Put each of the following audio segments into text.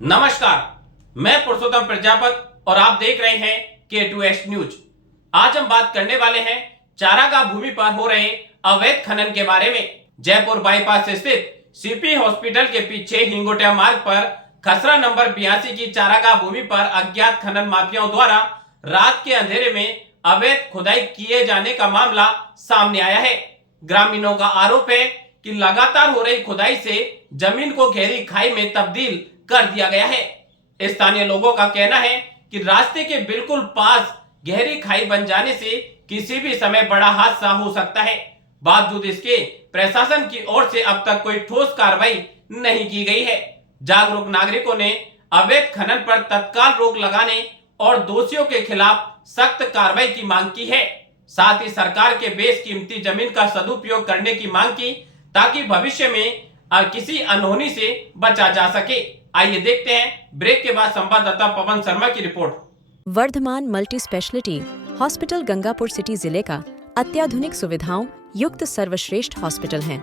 नमस्कार, मैं पुरुषोत्तम प्रजापत और आप देख रहे हैं K2S न्यूज। आज हम बात करने वाले हैं चारागाह भूमि पर हो रहे अवैध खनन के बारे में। जयपुर बाईपास स्थित सीपी हॉस्पिटल के पीछे हिंगोटिया मार्ग पर खसरा नंबर 82 की चारागाह भूमि पर अज्ञात खनन माफियाओं द्वारा रात के अंधेरे में अवैध खुदाई किए जाने का मामला सामने आया है। ग्रामीणों का आरोप है कि लगातार हो रही खुदाई से जमीन को गहरी खाई में तब्दील कर दिया गया है। स्थानीय लोगों का कहना है कि रास्ते के बिल्कुल पास गहरी खाई बन जाने से किसी भी समय बड़ा हादसा हो सकता है। बावजूद इसके प्रशासन की ओर से अब तक कोई ठोस कार्रवाई नहीं की गई है। जागरूक नागरिकों ने अवैध खनन पर तत्काल रोक लगाने और दोषियों के खिलाफ सख्त कार्रवाई की मांग की है। साथ ही सरकार के बेशकीमती जमीन का सदुपयोग करने की मांग की ताकि भविष्य में किसी अनहोनी से बचा जा सके। आइए देखते हैं ब्रेक के बाद संवाददाता पवन शर्मा की report. Vardhaman multi speciality hospital Gangapur city जिले का अत्याधुनिक सुविधाओं युक्त सर्वश्रेष्ठ हॉस्पिटल है।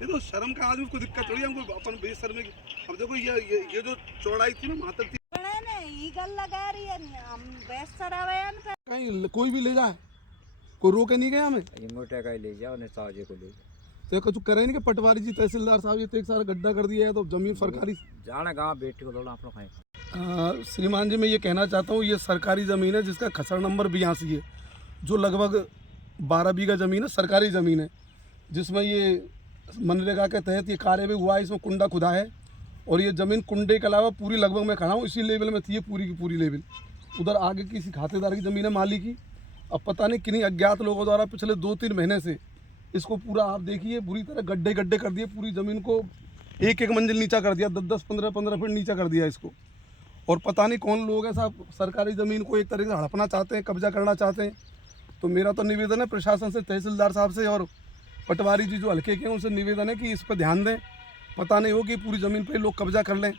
ये तो शर्म का आदमी को दिक्कत थोड़ी हमको अपन बेशर्मी की। अब देखो ये जो चौड़ाई थी ना वहाँ तक थी। ईगल लगा रही है हम बेसरावयन पे कहीं कोई भी ले जाए, कोई रोके नहीं गया हमें। हिंगोटिया का ही ले जाओ, साजे को ले जाओ। तो कुछ करे नहीं कि पटवारी जी तहसीलदार साहब ये तो एक सारा गड्ढा कर दिया है, तो जमीन सरकारी जाना गाँव बेटे को लोड़ा आप लोग खाएं। श्रीमान जी मैं ये कहना चाहता हूँ, ये सरकारी ज़मीन है जिसका खसरा नंबर 82 है, जो लगभग 12 बीघा ज़मीन है, सरकारी ज़मीन है, जिसमें ये मनरेगा के तहत ये कार्य भी हुआ है। इसमें कुंडा खुदा है और ये ज़मीन कुंडे के अलावा पूरी लगभग मैं खड़ा हूँ इसी लेवल में थी, ये पूरी की पूरी लेवल। उधर आगे किसी खातेदार की ज़मीन है माली की। अब पता नहीं किन्हीं अज्ञात लोगों द्वारा पिछले 2-3 महीने से इसको पूरा आप देखिए बुरी तरह गड्ढे गड्ढे कर दिए, पूरी ज़मीन को एक मंजिल नीचा कर दिया, 10-10, 15-15 फीट नीचा कर दिया इसको। और पता नहीं कौन लोग ऐसा सरकारी ज़मीन को एक तरीके से हड़पना चाहते हैं, कब्जा करना चाहते हैं। तो मेरा तो निवेदन है प्रशासन से, तहसीलदार साहब से और पटवारी जी जो हल्के के हैं उनसे निवेदन है कि इस पर ध्यान दें। पता नहीं हो कि पूरी ज़मीन पे लोग कब्जा कर लें।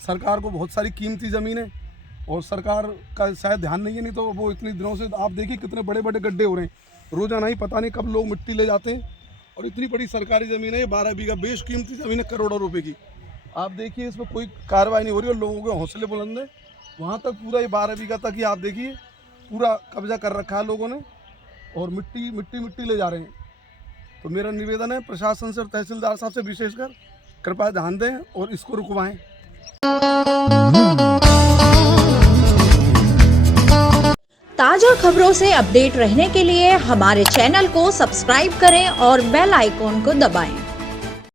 सरकार को बहुत सारी कीमती ज़मीन है और सरकार का शायद ध्यान नहीं है, नहीं तो वो इतनी दिनों से आप देखिए कितने बड़े बड़े गड्ढे हो रहे हैं रोज़ाना ही, पता नहीं कब लोग मिट्टी ले जाते हैं। और इतनी बड़ी सरकारी ज़मीन है, ये 12 बीघा बेशकीमती ज़मीन है, करोड़ों रुपए की। आप देखिए इसमें कोई कार्रवाई नहीं हो रही और लोगों के हौसले बुलंद है। वहाँ तक पूरा ये 12 बीघा तक ही आप देखिए पूरा कब्जा कर रखा है लोगों ने और मिट्टी ले जा रहे हैं। तो मेरा निवेदन है प्रशासन से और तहसीलदार साहब से विशेषकर कृपया ध्यान दें और इसको रुकवाएं। ताजा खबरों से अपडेट रहने के लिए हमारे चैनल को सब्सक्राइब करें और बेल आइकॉन को दबाएं।